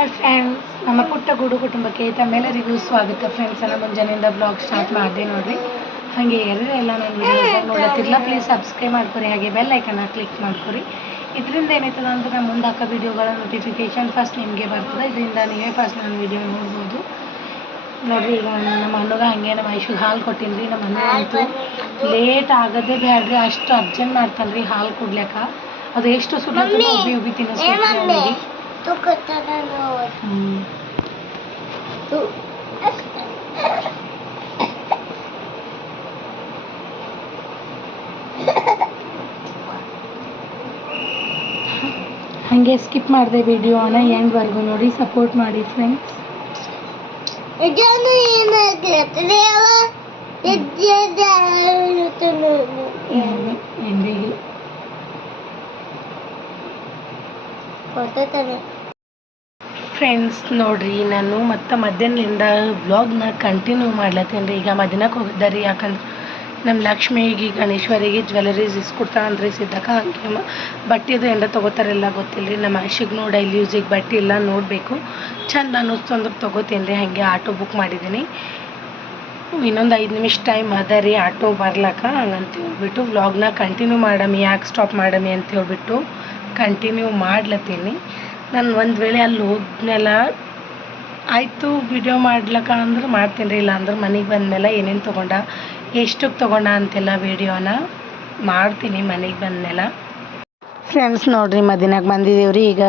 Hi friends, ನಮ್ಮ ಪುಟ್ಟ ಗೂಡು ಕುಟುಂಬಕ್ಕೆ ತಮ್ಮೆಲ್ಲರಿಗೂ ಸ್ವಾಗತ. ಫ್ರೆಂಡ್ಸ್, ನಾನು ಮುಂಜಾನೆಯಿಂದ ಬ್ಲಾಗ್ ಸ್ಟಾರ್ಟ್ ಮಾಡಿದೆ ನೋಡಿರಿ. ಹಾಗೆ ಎಲ್ಲ ನನ್ನ ವಿಡಿಯೋಸ್ ನೋಡತ್ತಿರಲ್ಲ, ಪ್ಲೀಸ್ ಸಬ್ಸ್ಕ್ರೈಬ್ ಮಾಡ್ಕೊರಿ, ಹಾಗೆ ಬೆಲ್ ಐಕನ್ನ ಕ್ಲಿಕ್ ಮಾಡ್ಕೊರಿ. ಇದರಿಂದ ಏನಾಯ್ತದ ಅಂದರೆ ನಾನು ಮುಂದೆ ಹಾಕೋ ವೀಡಿಯೋಗಳ ನೋಟಿಫಿಕೇಷನ್ ಫಸ್ಟ್ ನಿಮಗೆ ಬರ್ತದೆ. ಇದರಿಂದ ನೀವೇ ಫಸ್ಟ್ ನನ್ನ ವೀಡಿಯೋ ನೋಡ್ಬೋದು ನೋಡಿರಿ. ಈಗ ನಮ್ಮ ಅಣ್ಣಗೆ ಹಾಗೆ ನಮ್ಮ ಐಶುಗೆ ಹಾಲು ಕೊಟ್ಟಿನಿ. ನಮ್ಮ ಅಣ್ಣ ಅಂತೂ ಲೇಟ್ ಆಗೋದೇ ಬೇಡ್ರಿ, ಅಷ್ಟು ಅರ್ಜೆಂಟ್ ಮಾಡ್ತಾನೆ ರೀ ಹಾಲು ಕೊಡ್ಲಿಕ್ಕ. ಅದು ಎಷ್ಟು ಸುಡ್ಲಕ್ಕ ಉಬ್ಬಿ ತಿನ್ನಿಸ್ಬೇಕು. ಹಾಗೆ ಸ್ಕಿಪ್ ಮಾಡಿದೆ ವಿಡಿಯೋನ ಎಂಡ್ವರೆಗೂ ನೋಡಿ, ಸಪೋರ್ಟ್ ಮಾಡಿ ಫ್ರೆಂಡ್ಸ್. ಫ್ರೆಂಡ್ಸ್ ನೋಡ್ರಿ, ನಾನು ಮತ್ತೆ ಮಧ್ಯಾಹ್ನದಿಂದ ವ್ಲಾಗ್ನ ಕಂಟಿನ್ಯೂ ಮಾಡ್ಲತ್ತೇನೆ ರೀ. ಈಗ ಮಧ್ಯಾಹ್ನಕ್ಕೆ ಹೋಗಿದ್ದೆ ರೀ, ಯಾಕಂದ್ರೆ ನಮ್ಮ ಲಕ್ಷ್ಮಿಗೆ ಗಣೇಶ್ವರಿಗೆ ಜ್ಯುವೆಲರೀಸ್ ಇಸ್ಕೊಡ್ತಾಳಂದ್ರೆ ಸಿದ್ದಕ್ಕ. ಹಾಗೆ ಬಟ್ಟೆದು ಎಲ್ಲ ತೊಗೋತಾರೆಲ್ಲ ಗೊತ್ತಿಲ್ಲ ರೀ. ನಮ್ಮ ಆಶಿಗೂ ಡೈಲಿ ಯೂಸಿಗೆ ಬಟ್ಟೆ ಎಲ್ಲ ನೋಡಬೇಕು, ಚಂದ ಅನ್ನಿಸ್ತು ಅಂದ್ರೆ ತೊಗೋತೀನಿ ರೀ. ಹಾಗೆ ಆಟೋ ಬುಕ್ ಮಾಡಿದ್ದೀನಿ. ಇನ್ನೊಂದು 5 ನಿಮಿಷ ಟೈಮ್ ಅದ ರೀ ಆಟೋ ಬರ್ಲಕ್ಕ. ಹಂಗಂತ ಹೇಳ್ಬಿಟ್ಟು ವ್ಲಾಗ್ನ ಕಂಟಿನ್ಯೂ ಮಾಡಮಿ, ಯಾಕೆ ಸ್ಟಾಪ್ ಮಾಡಮಿ ಅಂತ ಹೇಳ್ಬಿಟ್ಟು ಕಂಟಿನ್ಯೂ ಮಾಡ್ಲತ್ತೀನಿ. ನಾನು ಒಂದು ವೇಳೆ ಅಲ್ಲಿ ಹೋದ್ಮೇಲೆ ಆಯಿತು ವಿಡಿಯೋ ಮಾಡ್ಲಕ್ಕ ಅಂದ್ರೆ ಮಾಡ್ತೀನಿ ರೀ, ಇಲ್ಲ ಅಂದ್ರೆ ಮನೆಗೆ ಬಂದಮೇಲೆ ಏನೇನು ತೊಗೊಂಡ, ಎಷ್ಟಕ್ಕೆ ತೊಗೊಂಡ ಅಂತೆಲ್ಲ ವೀಡಿಯೋನ ಮಾಡ್ತೀನಿ ಮನೆಗೆ ಬಂದಮೇಲೆ. ಫ್ರೆಂಡ್ಸ್ ನೋಡಿರಿ, ಮದಿನಾಗ ಬಂದಿದ್ದೀವಿ ರೀ. ಈಗ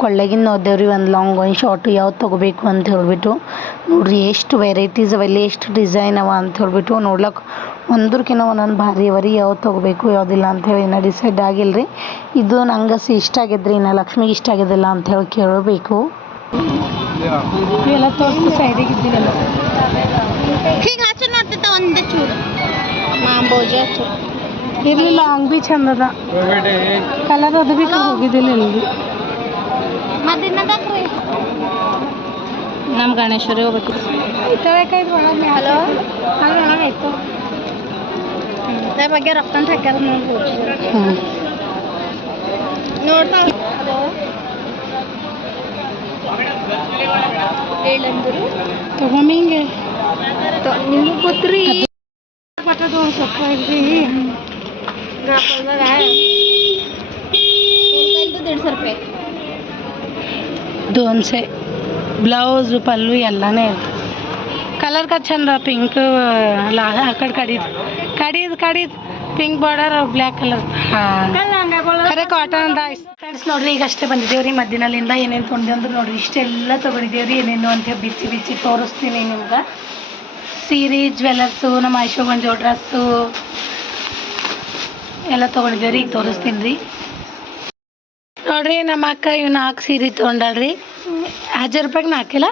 ಕೊಳ್ಳೆಗಿಂದ ನೋದ್ದೇವ್ರಿ ಒಂದು ಲಾಂಗ್ ಒಂದು ಶಾರ್ಟು ಯಾವ್ದು ತೊಗೋಬೇಕು ಅಂತ ಹೇಳ್ಬಿಟ್ಟು. ನೋಡಿರಿ ಎಷ್ಟು ವೆರೈಟೀಸ್ ಅವೆಲ್ಲ, ಎಷ್ಟು ಡಿಸೈನ್ ಅವ ಅಂತ ಹೇಳ್ಬಿಟ್ಟು ನೋಡ್ಲಕ್ಕೆ ಒಂದ್ರಕ್ಕಿಂತ ಒಂದೊಂದು ಭಾರಿ ಅವರಿ. ಯಾವ್ದು ತೊಗೋಬೇಕು ಯಾವುದಿಲ್ಲ ಅಂಥೇಳಿ ಇನ್ನೂ ಡಿಸೈಡ್ ಆಗಿಲ್ಲ ರೀ. ಇದು ನಂಗೆ ಇಷ್ಟ ಆಗಿದ್ರಿ, ಇನ್ನು ಲಕ್ಷ್ಮಿಗೆ ಇಷ್ಟ ಆಗಿದ್ದಿಲ್ಲ ಅಂಥೇಳಿ ಕೇಳಬೇಕು. ಎಲ್ಲ ತೋರಿಸಿ ಸೈಡಿಗೆ ಇದ್ದೀರಲ್ಲ, ಹೀಗೆ ಹಚ್ಚ ನೋಡ್ತಿದ್ದ ಒಂದೇ ಚೂರು ಮಾಂಬೋಜ ಇರಲಿಲ್ಲ. ಹಂಗೆ ಭೀ ಚಂದ ಅದ ಕಲರ್, ಅದು ಭೀ ಹೋಗಿದ್ದಿಲ್ಲ ಎಲ್ಲಿ. ಮಧ್ಯಾಹ್ನದಾಗ್ರಿ ನಮ್ಮ ಗಣೇಶ್ವರಿ ಹೋಗ್ಬೇಕು. ಇತ್ತಬೇಕಾಯ್ತು ಒಳಗೆ. ಹಲೋ, ಹಾಗೆ ಒಳಗಾಯ್ತು. ಅದ್ರ ಬಗ್ಗೆ ರೊಕ್ಕ ಅಂತ ಹಾಕ್ಯಾರ ನೋಡ್ಬೋದು. ನೋಡ್ತಾ ಹೇಳಂದ್ರು ತಗೊಂಬ ಹಿಂಗೆ ನಿಮ್ಗೆ ಗೊತ್ತ್ರಿ. ಬಟ್ಟದು ಒಂದು ಸ್ವಲ್ಪ ಇದ್ರಿ 150 ರೂಪಾಯಿ ದೋನ್ಸೆ ಬ್ಲೌಸು ಪಲ್ಲು ಎಲ್ಲನೇ ಇರ್ತದೆ. ಕಲರ್ ಚಂದ, ಪಿಂಕ್ ಅಲ್ಲ ಆ ಕಡೆ ಕಡಿದು ಪಿಂಕ್ ಬಾರ್ಡರ್ ಬ್ಲ್ಯಾಕ್ ಕಲರ್. ಹಾಂ ಖರೆ ಕಾಟನ್ ಅಂತ. ಫ್ರೆಂಡ್ಸ್ ನೋಡ್ರಿ, ಈಗ ಅಷ್ಟೇ ಬಂದಿದ್ದೇವೆ ರೀ ಮಧ್ಯಾಹ್ನದಿಂದ. ಏನೇನು ತೊಗೊಂಡೆ ಅಂದ್ರೆ ನೋಡ್ರಿ, ಇಷ್ಟೆಲ್ಲ ತೊಗೊಂಡಿದ್ದೇವೆ ರೀ. ಏನೇನು ಅಂತ ಬಿಚ್ಚಿ ತೋರಿಸ್ತೀನಿ ನಿಮ್ಗೆ. ಸೀರೆ, ಜ್ಯುವೆಲರ್ಸು, ನಮ್ಮ ಐಶೋಗೊಂದು ಜೋಡ್ ಡ್ರೆಸ್ಸು ಎಲ್ಲ ತೊಗೊಂಡಿದ್ದೇವೆ ರೀ. ಈಗ ತೋರಿಸ್ತೀನಿ ರೀ. ನೋಡ್ರಿ, ನಮ್ಮ ಅಕ್ಕ ಇವು 4 ಸೀರೆ ತೊಗೊಂಡಳ್ರಿ. 1000 ರೂಪಾಯಿಗೆ 4 ಇಲ್ಲ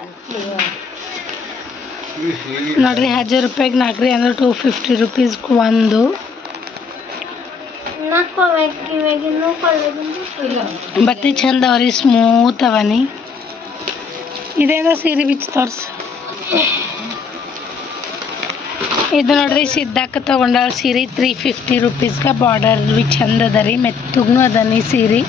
ನೋಡ್ರಿ. 1000 ರೂಪಾಯಿಗೆ 4 ರೀ, ಅಂದ್ರೆ 250 ರುಪೀಸ್ಗೆ ಒಂದು. ಬಟ್ಟೆ ಚಂದ ಅವರಿ, ಸ್ಮೂತ್ ಅವನಿ. ಇದೇನ ಸೀರೆ ಬಿಚ್ಚಿ ತೋರ್ಸ. ಇದು ನೋಡ್ರಿ, ಸಿದ್ದಕ್ಕ ತೊಗೊಂಡಾಳ ಸೀರೆ 350 ರುಪೀಸ್ಗೆ. ಬಾರ್ಡರ್ ಭೀ ಚಂದ ಅದ ರೀ, ಮೆತ್ತಗೂ ಅದನಿ ಸೀರೆ.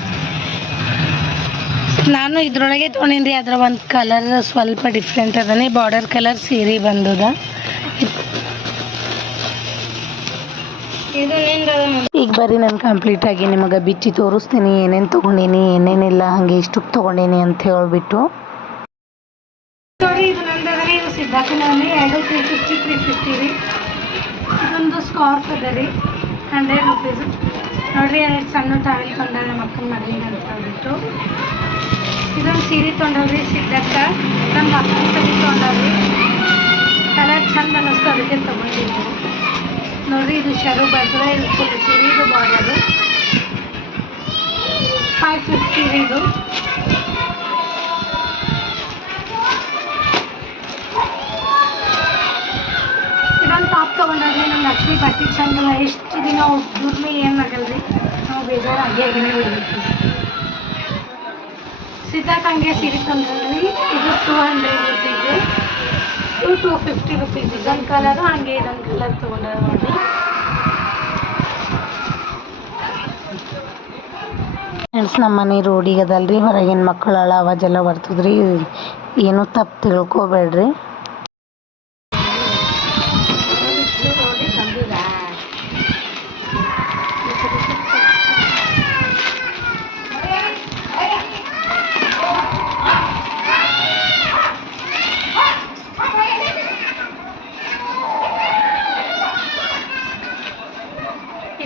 ನಾನು ಇದ್ರೊಳಗೆ ತೊಗೊಂಡೀನಿ ರೀ, ಅದರ ಒಂದು ಕಲರ್ ಸ್ವಲ್ಪ ಡಿಫ್ರೆಂಟ್ ಅದನಿ. ಬಾರ್ಡರ್ ಕಲರ್ ಸೀರೆ ಬಂದದ. ಈಗ ಬರ್ರಿ, ನಾನು ಕಂಪ್ಲೀಟಾಗಿ ನಿಮಗೆ ಬಿಚ್ಚಿ ತೋರಿಸ್ತೀನಿ ಏನೇನು ತೊಗೊಂಡೀನಿ ಏನೇನಿಲ್ಲ, ಹಾಗೆ ಇಷ್ಟಕ್ಕೆ ತೊಗೊಂಡೀನಿ ಅಂತ ಹೇಳ್ಬಿಟ್ಟು. ನೋಡಿ, ಇದು ನಂದದ ರೀ. ಇದು ಸಿದ್ದಾಕಿನಲ್ಲಿ 2 350 ರೀ. ಇದೊಂದು ಸ್ಕಾರ್ಫ್ ಅದ ರೀ, 100 ರುಪೀಸು. ನೋಡಿರಿ, 2 ಸಣ್ಣ ಟಾವೆಲ್ ತೊಗೊಂಡಾಳ ನಮ್ಮ ಅಕ್ಕನ ಮದುವೆಗೆ ಅಂತ ಹೇಳ್ಬಿಟ್ಟು. ಇದೊಂದು ಸೀರೆ ತೊಗೊಂಡವ್ರಿ ಸಿದ್ದಕ್ಕ. ನಮ್ಮ ಅಕ್ಕನ ಸರಿ ತೊಗೊಂಡವ್ರಿ. ಕಲರ್ ಚಂದ ಅನ್ನಿಸ್ತು, ಅದಕ್ಕೆ ತೊಗೊಂಡಿದ್ದು ನೋಡಿರಿ. ಇದು ಶರು ಬರ್ತದೆ, ಇದು ಫುಲ್ ಸೀರೆ. ಇದು ಬಾರ್ಡರು 550 ರೀ. ಇದು ಇದೊಂದು ಟಾಪ್ ತೊಗೊಂಡ್ರಿ. ನಮ್ಮ ಲಕ್ಷ್ಮಿ ಬಟ್ಟೆ ಚಂದಲ್ಲ, ಎಷ್ಟು ದಿನ ಉದ್ರೂ ಏನಾಗಲ್ರಿ, ನಾವು ಬೇಜಾರು ಆಗಿನೇ ಬಿಡಬೇಕು. ಸಿದ್ಧಾಕ್ ಹಂಗೆ ಸೀರೆ ತಂದ್ರಿ. ಇದು 200 ರುಪೀಸು, ಇದು 250 ರುಪೀಸ್. ಇದೊಂದು ಕಲರು, ಹಾಗೆ ಇದೊಂದು ಕಲರ್ ತೊಗೊಂಡ್ರೆ ನೋಡಿರಿ. ಫ್ರೆಂಡ್ಸ್ ನಮ್ಮ ಮನೆ ರೋಡಿಗೆ ಅದಲ್ರಿ, ಹೊರಗಿನ ಮಕ್ಕಳ ಆವಾಜ್ ಎಲ್ಲ ಬರ್ತದ್ರಿ, ಏನು ತಪ್ಪು ತಿಳ್ಕೊಬೇಡ್ರಿ.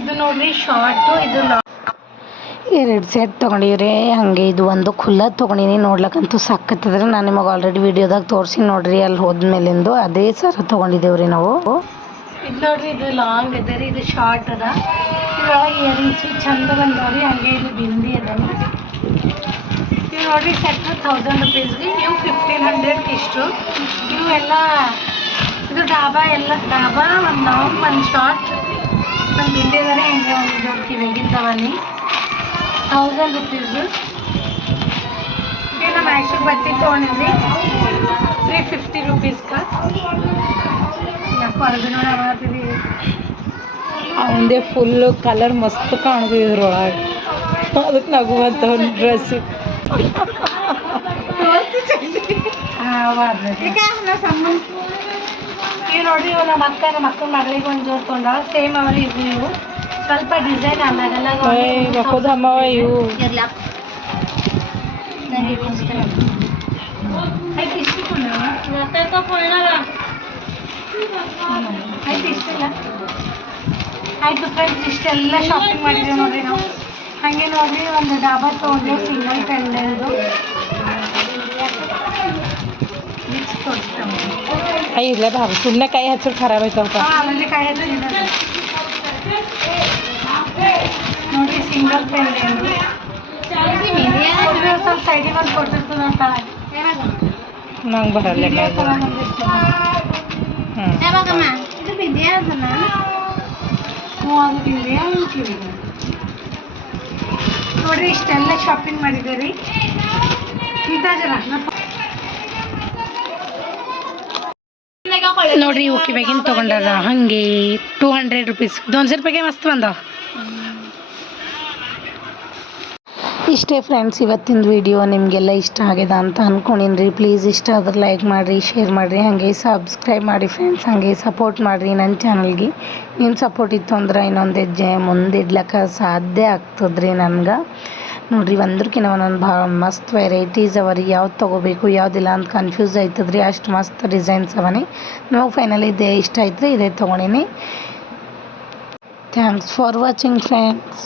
ಇದು ನೋಡ್ರಿ ಶಾರ್ಟು, ಇದು 2 ಸೆಟ್ ತೊಗೊಂಡಿವ್ರಿ. ಹಾಗೆ ಇದು ಒಂದು ಖುಲ್ಲ ತೊಗೊಂಡಿನಿ, ನೋಡ್ಲಕ್ಕಂತೂ ಸಾಕತ್ತದ್ರಿ. ನಾನು ನಿಮಗೆ ಆಲ್ರೆಡಿ ವಿಡಿಯೋದಾಗ ತೋರಿಸಿ ನೋಡ್ರಿ, ಅಲ್ಲಿ ಹೋದ್ಮೇಲಿಂದು ಅದೇ ಸರ ತೊಗೊಂಡಿದ್ದೇವ್ರಿ ನಾವು. ಇದು ನೋಡ್ರಿ, ಇದು ಲಾಂಗ್ ಅದ ರೀ, ಇದು ಶಾರ್ಟ್ ಅದ. ಇದ್ರೊಳಗೆ ಇಯರಿಂಗ್ಸು ಚಂದ ಬಂದವ್ರಿ. ಹಾಗೆ ಇದು ಬಿಂದಿ ಅದ. ಇವು ನೋಡ್ರಿ ಸೆಟ್ 1000 ರುಪೀಸ್ಗೆ, ಇವು 1500 ಇಷ್ಟು. ಇವು ಎಲ್ಲ ಇದು ಡಾಬಾ ಒಂದು ಲಾಂಗ್, ಒಂದು ಶಾರ್ಟ್, ಒಂದು ಬಿಂದಿ ಅದ ರೀ. ಹಂಗೆ ಒಂದು ಕಿವಿಗಿಂದವನಿ 1000 ರುಪೀಸು. ನಮ್ಮ ಆ್ಯಕ್ಚುಲಿ ಬಟ್ಟೆ ತೊಗೊಂಡಿದ್ವಿ 350 ರುಪೀಸ್ಗೆ. ಅವಂದೇ ಫುಲ್ಲು ಕಲರ್ ಮಸ್ತ್ ಕಾಣ್ದು ಇದ್ರೊಳಗೆ, ಅದಕ್ಕೆ ನಗು ಅಂತ ಒಂದು ಡ್ರೆಸ್. ಇವು ನೋಡ್ರಿ, ಇವು ನಮ್ಮ ಮಕ್ಕಳ ಮಗಳಿಗೆ ಒಂದು ಜೋರು ತೊಗೊಂಡಾವ. ಸೇಮ್ ಅವ್ರಿ ಇವು ಸ್ವಲ್ಪ ಡಿಸೈನ್ ಅಲ್ಲಾಗಲ್ಲ. ಇವು ಆಯ್ತು ಇಷ್ಟಿಲ್ಲ. ಆಯ್ತು ಫ್ರೆಂಡ್ಸ್, ಇಷ್ಟೆಲ್ಲ ಶಾಪಿಂಗ್ ಮಾಡಿದ್ದೀವಿ ನೋಡ್ರಿ ನಾವು. ಹಾಗೆ ನೋಡ್ರಿ ಒಂದು ಡಾಬಾ ತೊಗೊಂಡು ಸಿಂಗಲ್ ಪೆಂಡಲ್ದು ಕೈ ಇರಲೇ ಬಾಬು, ಸುಮ್ಮನೆ ಕೈ ಹಚ್ಚೋದು ಖರಾಬ್ ಆಯ್ತಪ್ಪ. ಆಮೇಲೆ ಕಾಯಿ ಹಚ್ಚಿದ ನೋಡ್ರಿ ಸಿಂಗಲ್ ಪೆಂಡಲ್ದು. ಸ್ವಲ್ಪ ಸೈಡಿಗೆ ಒಂದು ಕೊಟ್ಟಿರ್ತದೆ ಅಂತ ನಂಗೆ ಬರಲ್ಲ. ಇದು ಬಿದ್ಯಾ ಅದನ್ನ ನೋಡ್ರಿ, ಇಷ್ಟೆಲ್ಲ ಶಾಪಿಂಗ್ ಮಾಡಿದ್ದೀವಿ. ಇಂಥ ಜನ ನೋಡ್ರಿ, ಇವು ಕಿವ್ಯಾಗಿನ ತೊಗೊಂಡದ ಹಾಗೆ 200 ರುಪೀಸ್. 200 ರೂಪಾಯಿಗೆ ಮಸ್ತ್ ಬಂದವ. ಇಷ್ಟೇ ಫ್ರೆಂಡ್ಸ್, ಇವತ್ತಿನ ವಿಡಿಯೋ ನಿಮಗೆಲ್ಲ ಇಷ್ಟ ಆಗಿದೆ ಅಂತ ಅಂದ್ಕೊಂಡಿನಿ. ಪ್ಲೀಸ್ ಇಷ್ಟ ಆದ್ರೆ ಲೈಕ್ ಮಾಡಿರಿ, ಶೇರ್ ಮಾಡಿರಿ, ಹಾಗೆ ಸಬ್ಸ್ಕ್ರೈಬ್ ಮಾಡಿ ಫ್ರೆಂಡ್ಸ್. ಹಾಗೆ ಸಪೋರ್ಟ್ ಮಾಡಿರಿ ನನ್ನ ಚಾನಲ್ಗೆ. ನಿಮ್ಮ ಸಪೋರ್ಟ್ ಇತ್ತು ಅಂದ್ರೆ ಇನ್ನೊಂದು ಹೆಜ್ಜೆ ಮುಂದಿಡ್ಲಿಕ್ಕೆ ಸಾಧ್ಯ ಆಗ್ತದ್ರಿ ನನಗೆ. ನೋಡಿರಿ, ಒಂದಕ್ಕಿಂತ ಒಂದೊಂದು ಭಾಳ ಮಸ್ತ್ ವೆರೈಟೀಸ್ ಅವ ರೀ. ಯಾವ್ದು ತೊಗೋಬೇಕು ಯಾವುದಿಲ್ಲ ಅಂತ ಕನ್ಫ್ಯೂಸ್ ಆಯ್ತದ್ರಿ, ಅಷ್ಟು ಮಸ್ತ್ ಡಿಸೈನ್ಸ್ ಅವನಿ. ನಮಗೆ ಫೈನಲಿ ಇದೇ ಇಷ್ಟ ಆಯ್ತು ರೀ, ಇದೇ ತೊಗೊಂಡಿನಿ. Thanks for watching friends.